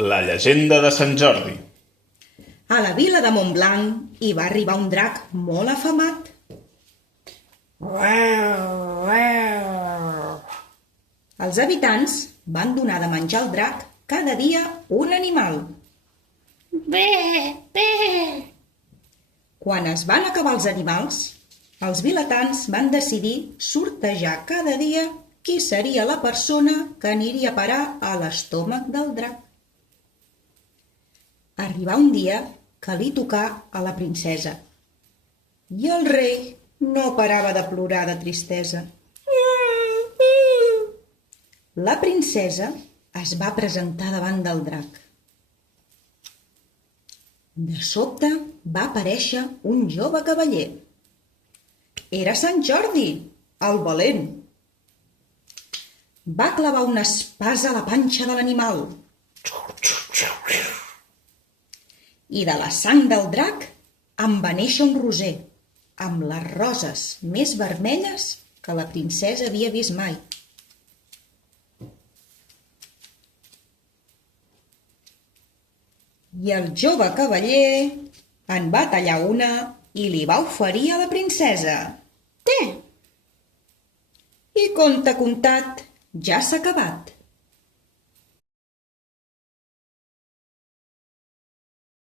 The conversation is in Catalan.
La llegenda de Sant Jordi. A la vila de Montblanc hi va arribar un drac molt afamat. Els habitants van donar de menjar al drac cada dia un animal. Quan es van acabar els animals, els vilatans van decidir sortejar cada dia qui seria la persona que aniria a parar a l'estómac del drac. Arribà un dia que li tocà a la princesa i el rei no parava de plorar de tristesa. La princesa es va presentar davant del drac. De sobte va aparèixer un jove cavaller. Era Sant Jordi, el valent. Va clavar una espasa a la panxa de l'animal i de la sang del drac en va néixer un roser amb les roses més vermelles que la princesa havia vist mai. I el jove cavaller en va tallar una i li va oferir a la princesa. Té! I conte contat, ja s'ha acabat.